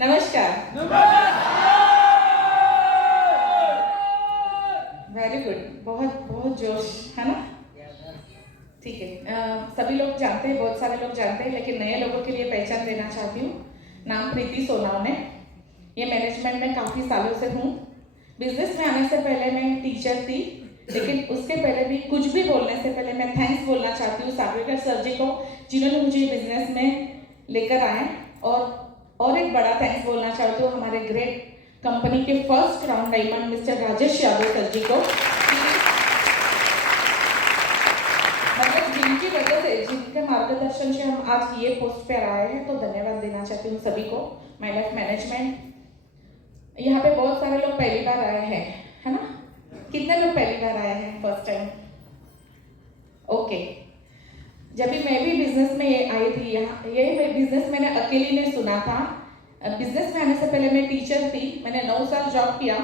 नमस्कार। Very good, बहुत बहुत जोश है ना। ठीक है, सभी लोग जानते हैं, बहुत सारे लोग जानते हैं, लेकिन नए लोगों के लिए पहचान देना चाहती हूँ। नाम प्रीति सोनावने। ये मैनेजमेंट में काफ़ी सालों से हूँ। बिजनेस में आने से पहले मैं टीचर थी, लेकिन उसके पहले भी कुछ भी बोलने से पहले मैं थैंक्स बोलना चाहती हूँ सागवेकर सर जी को, जिन्होंने मुझे बिजनेस में लेकर आए। और एक बड़ा थैंक्स बोलना चाहती हूँ हमारे ग्रेट कंपनी के first crown diamond mister Rajesh Yadav sir ji को। मतलब जिनकी वजह से, जिनके मार्गदर्शन से हम आज ये पोस्ट पे आए हैं, तो धन्यवाद देना चाहती हूँ सभी को। माय लाइफ मैनेजमेंट, यहाँ पे बहुत सारे लोग पहली बार आए हैं, है ना? कितने लोग पहली बार आए हैं फर्स्ट टाइम? ओके। जब भी मैं भी बिजनेस में आई थी, यहाँ ये बिजनेस मैंने अकेली ने सुना था। बिजनेस में आने से पहले मैं टीचर थी, मैंने 9 साल जॉब किया।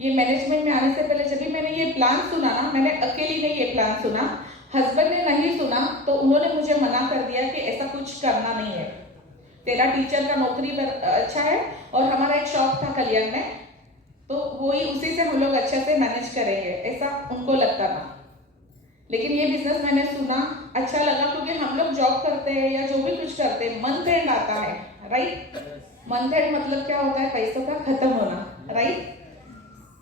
ये मैनेजमेंट में आने से पहले जब भी मैंने ये प्लान सुना ना, मैंने अकेली ने ये प्लान सुना, हस्बैंड ने नहीं सुना, तो उन्होंने मुझे मना कर दिया कि ऐसा कुछ करना नहीं है, तेरा टीचर का नौकरी अच्छा है और हमारा एक शॉप था कल्याण में, तो वही उसी से हम लोग अच्छे से मैनेज करेंगे, ऐसा उनको लगता था। लेकिन ये बिजनेस मैंने सुना, अच्छा लगा, क्योंकि हम लोग जॉब करते हैं या जो भी कुछ करते हैं, मंथ एंड आता है, राइट? मंथ एंड मतलब क्या होता है? पैसों का खत्म होना, राइट?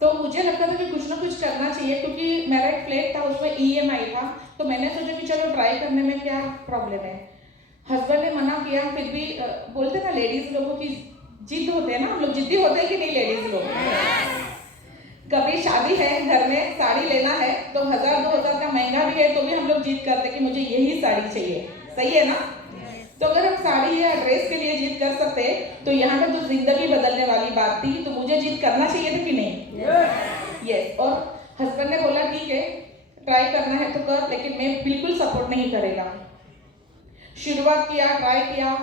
तो मुझे लगता था कि कुछ ना कुछ करना चाहिए, क्योंकि मेरा एक फ्लैट था, उसमें EMI था, तो मैंने सोचा कि चलो ट्राई करने में क्या प्रॉब्लम है। हस्बैंड ने मना किया, फिर भी बोलते ना लेडीज लोगों की जिद होते हैं ना, हम लोग जिद्दी होते हैं कि नहीं लेडीज लोग? कभी शादी है, घर में साड़ी लेना है, तो 1000-2000 का महंगा भी है, तो भी हम लोग जिद करते हैं कि मुझे यही साड़ी चाहिए, सही है ना? तो अगर हम साड़ी या ड्रेस के लिए जिद कर सकते हैं, तो यहाँ पे तो जिंदगी बदलने वाली बात थी, तो मुझे जिद करना चाहिए था कि नहीं? यस। और हस्बैंड ने बोला ठीक है, ट्राई करना है तो कर, लेकिन मैं बिल्कुल सपोर्ट नहीं करेगा। शुरुआत किया, ट्राई किया,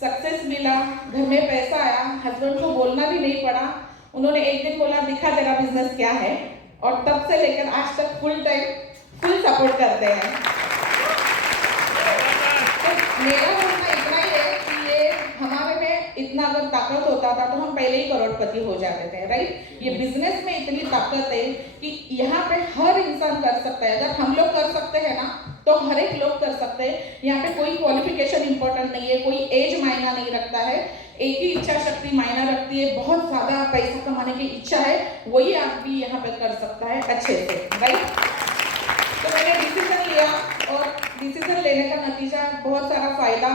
सक्सेस मिला, घर में पैसा आया, हस्बैंड को बोलना भी नहीं पड़ा। उन्होंने एक दिन बोला दिखा तेरा बिजनेस क्या है, और तब से लेकर आज तक फुल टाइम फुल सपोर्ट करते हैं। तो मेरा बोलना इतना ही है कि ये हमारे में इतना अगर ताकत होता था तो हम पहले ही करोड़पति हो जाते थे, राइट? ये बिजनेस में इतनी ताकत है कि यहाँ पे हर इंसान कर सकता है। अगर हम लोग कर सकते हैं ना, तो हर एक लोग कर सकते हैं। यहाँ पे कोई क्वालिफिकेशन इंपॉर्टेंट नहीं है, कोई एज मायना नहीं रखता है, एक ही इच्छा शक्ति मायना रखती है। बहुत ज्यादा पैसा कमाने की इच्छा है, वही आदमी यहाँ पे कर सकता है अच्छे से, राइट? तो मैंने डिसीजन लिया, और डिसीजन लेने का नतीजा बहुत सारा फायदा।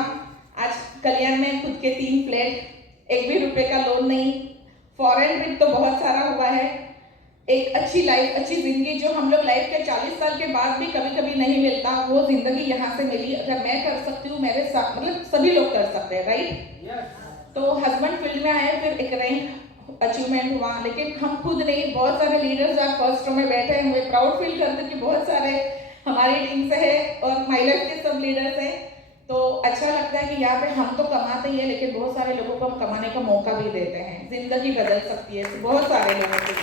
आज कल्याण में खुद के 3 फ्लैट, एक भी रुपए का लोन नहीं, फॉरेन ट्रिप तो बहुत सारा हुआ है, एक अच्छी लाइफ, अच्छी जिंदगी जो हम लोग लाइफ के 40 साल के बाद भी कभी कभी नहीं मिलता, वो जिंदगी यहाँ से मिली। अगर मैं कर सकती हूँ, मेरे साथ मतलब सभी लोग कर सकते हैं, राइट? तो हस्बैंड फील्ड में आए, फिर एक रैंक अचीवमेंट हुआ, लेकिन हम खुद नहीं, बहुत सारे लीडर्स आज फर्स्ट रो में बैठे हैं। मुझे प्राउड फील करते हैं कि बहुत सारे हमारी टीम से है और माय लाइफ के सब लीडर्स हैं। तो अच्छा लगता है कि यहाँ पे हम तो कमाते ही है, लेकिन बहुत सारे लोगों को हम कमाने का मौका भी देते हैं। जिंदगी बदल सकती है बहुत सारे लोगों की,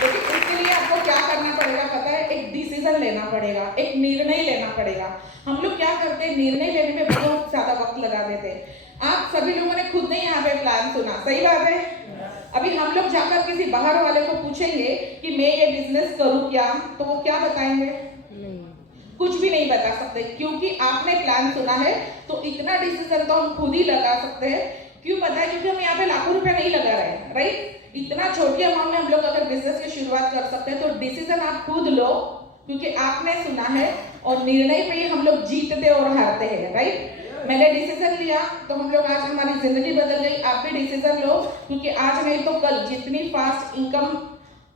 लेकिन इसके लिए आपको क्या करना पड़ेगा पता है? एक डिसीजन लेना पड़ेगा, एक निर्णय लेना पड़ेगा। हम लोग क्या करते हैं, निर्णय लेने में बहुत ज्यादा वक्त लगा देते हैं। आप सभी लोगों ने खुद ने यहाँ पे प्लान सुना, सही बात है? अभी हम लोग जाकर किसी बाहर वाले को पूछेंगे कि मैं ये बिजनेस करूँ क्या, तो वो क्या बताएंगे? कुछ भी नहीं बता सकते, क्योंकि आपने प्लान सुना है। तो इतना डिसीजन तो हम खुद ही लगा सकते हैं। क्यों पता है? क्योंकि हम यहाँ पे लाखों रुपए नहीं लगा रहे हैं, राइट? इतना छोटी अमाउंट में हम लोग अगर बिजनेस की शुरुआत कर सकते हैं, तो डिसीजन आप खुद लो, क्योंकि आपने सुना है, और निर्णय पे ही हम लोग जीतते और हारते हैं, राइट? मैंने डिसीजन लिया, तो हम लोग आज हमारी जिंदगी बदल गई। आप भी डिसीजन लो, क्योंकि आज नहीं तो कल जितनी फास्ट इनकम,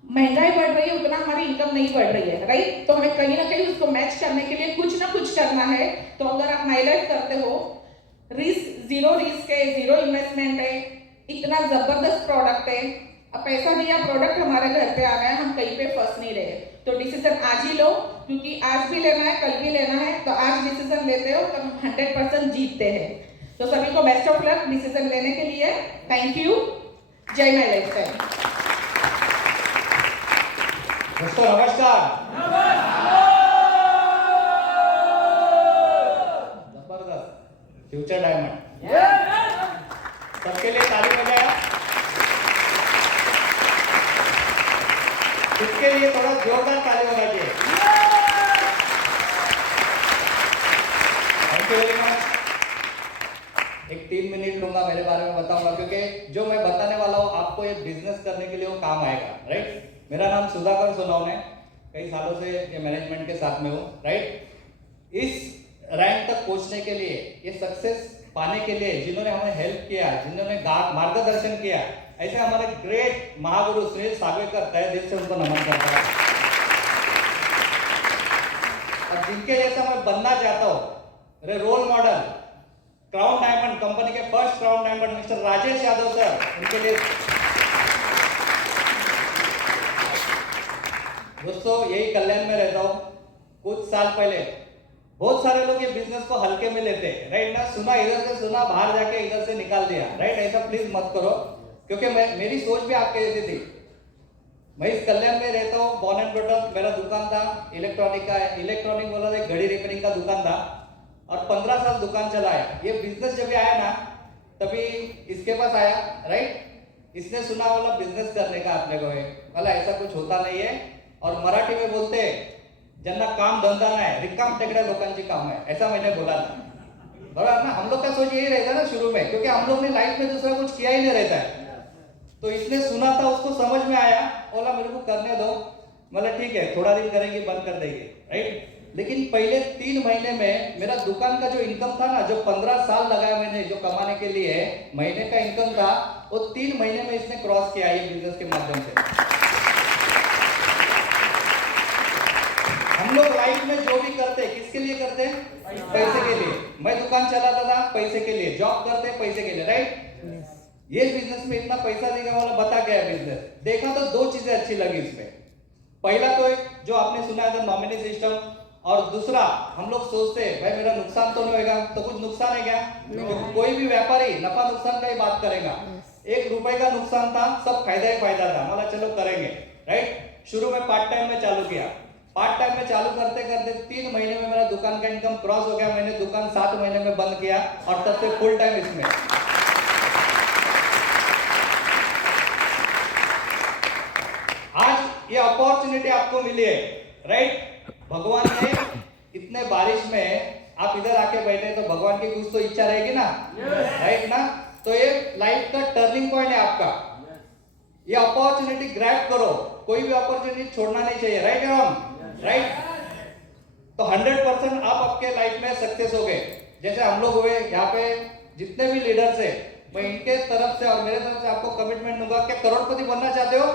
महंगाई बढ़ रही है, उतना हमारी इनकम नहीं बढ़ रही है, राइट? तो हमें कहीं ना कहीं उसको मैच करने के लिए कुछ ना कुछ करना है। तो अगर आप माय लाइफ करते हो, जीरो रिस्क है, जीरो इन्वेस्टमेंट है, इतना जबरदस्त प्रोडक्ट है, अब पैसा दिया, प्रोडक्ट हमारे घर पे आ गया, हम कहीं पे फंस नहीं रहे। तो डिसीजन आज ही लो, क्योंकि आज भी लेना है, कल भी लेना है। तो आज डिसीजन लेते हो तो 100% जीतते हैं। तो सभी को बेस्ट ऑफ लक डिसीजन लेने के लिए। Thank you. जय माय लाइफस्टाइल। दोस्तों नमस्कार। जबरदस्त फ्यूचर डायमंड। सबके लिए ताली बजाया। इसके लिए थोड़ा जोरदार ताली होना चाहिए। Thank you very much. एक 3 मिनट लूंगा, मेरे बारे में बताऊंगा, क्योंकि जो मैं बताने वाला हूँ आपको ये बिजनेस करने के लिए वो काम आएगा, राइट। मेरा नाम सुधाकर सोनवणे, कई सालों से ये मैनेजमेंट के साथ में हूँ, राइट। इस रैंक तक पहुंचने के लिए, ये सक्सेस पाने के लिए जिन्होंने हमें हेल्प किया, जिन्होंने मार्गदर्शन किया, ऐसे हमारे ग्रेट महागुरु सुनील सागवेकर, तहे दिल से उनको नमन करता हूं। और जिनके जैसा मैं बनना चाहता हूं, मेरे role model crown diamond company के first crown diamond mister Rajesh Yadav sir, उनके लिए दोस्तों यही कल्याण में रहता हूं। कुछ साल पहले बहुत सारे लोग ये बिजनेस को हल्के में लेते हैं, राइट ना, सुना इधर से सुना, बाहर जाके इधर से निकाल दिया, राइट। ऐसा प्लीज मत करो, क्योंकि मेरी सोच भी आपके जैसी थी। मैं इस कल्याण में रहता हूँ, बॉर्न एंड ब्रॉट अप, मेरा दुकान था इलेक्ट्रॉनिक बोला था, घड़ी रिपेयरिंग का दुकान था, और 15 साल दुकान चलाया। ये बिजनेस जब आया ना, तभी इसके पास आया, राइट। इसने सुना बोला बिजनेस करने का अपने को है, बोला ऐसा कुछ होता नहीं है, और मराठी में बोलते हैं ज्यांना काम धंधा नाही, रिकाम टेकड्या लोकांची काम है, ऐसा मैंने बोला था, बराबर ना। हम लोग का सोच यही रहता है ना शुरू में, क्योंकि हम लोग ने लाइफ में दूसरा कुछ किया ही नहीं रहता है। तो इसने सुना था, उसको समझ में आया, बोला मेरे को करने दो, मतलब ठीक है थोड़ा दिन करेंगे, बंद कर देंगे, राइट। लेकिन पहले 3 महीने में मेरा दुकान का जो इनकम था ना, जो 15 साल लगाया मैंने जो कमाने के लिए महीने का इनकम था, वो 3 महीने में इसने क्रॉस किया ये बिजनेस के माध्यम से। हम लोग लाइफ में जो भी करते किसके लिए करते, पैसे के लिए। मैं दुकान चलाता था पैसे के लिए, जॉब करते पैसे के लिए, राइट। ये बिजनेस में इतना पैसा देने वाला बता क्या है बिजनेस, देखा तो 2 चीजें अच्छी लगी इसमें। पहला तो एक जो आपने सुना था नॉमिनी सिस्टम, और दूसरा हम लोग सोचते हैं भाई मेरा नुकसान तो नहीं होगा, तो कुछ नुकसान है क्या, तो कोई भी व्यापारी नफा नुकसान का ही बात करेगा। 1 रुपए का नुकसान था, सब फायदा ही फायदा था, मतलब चलो करेंगे, राइट। शुरू में पार्ट टाइम में चालू किया, पार्ट टाइम में चालू करते करते 3 महीने में मेरा दुकान का इनकम क्रॉस हो गया। मैंने दुकान 7 महीने में बंद किया, और तब से फुल टाइम इसमें। आज ये अपॉर्चुनिटी आपको मिली है, राइट। भगवान ने इतने बारिश में आप इधर आके बैठे, तो भगवान की कुछ तो इच्छा रहेगी ना, राइट ना। तो ये लाइफ का टर्निंग पॉइंट है आपका, ये अपॉर्चुनिटी ग्रैब करो, कोई भी अपॉर्चुनिटी छोड़ना नहीं चाहिए, राइट राम, राइट। तो 100% आप आपके लाइफ में सक्सेस हो गए, जैसे हम लोग हुए यहाँ पे जितने भी लीडर्स है, मैं इनके तरफ से और मेरे तरफ से आपको कमिटमेंट दूंगा कि करोड़पति बनना चाहते हो,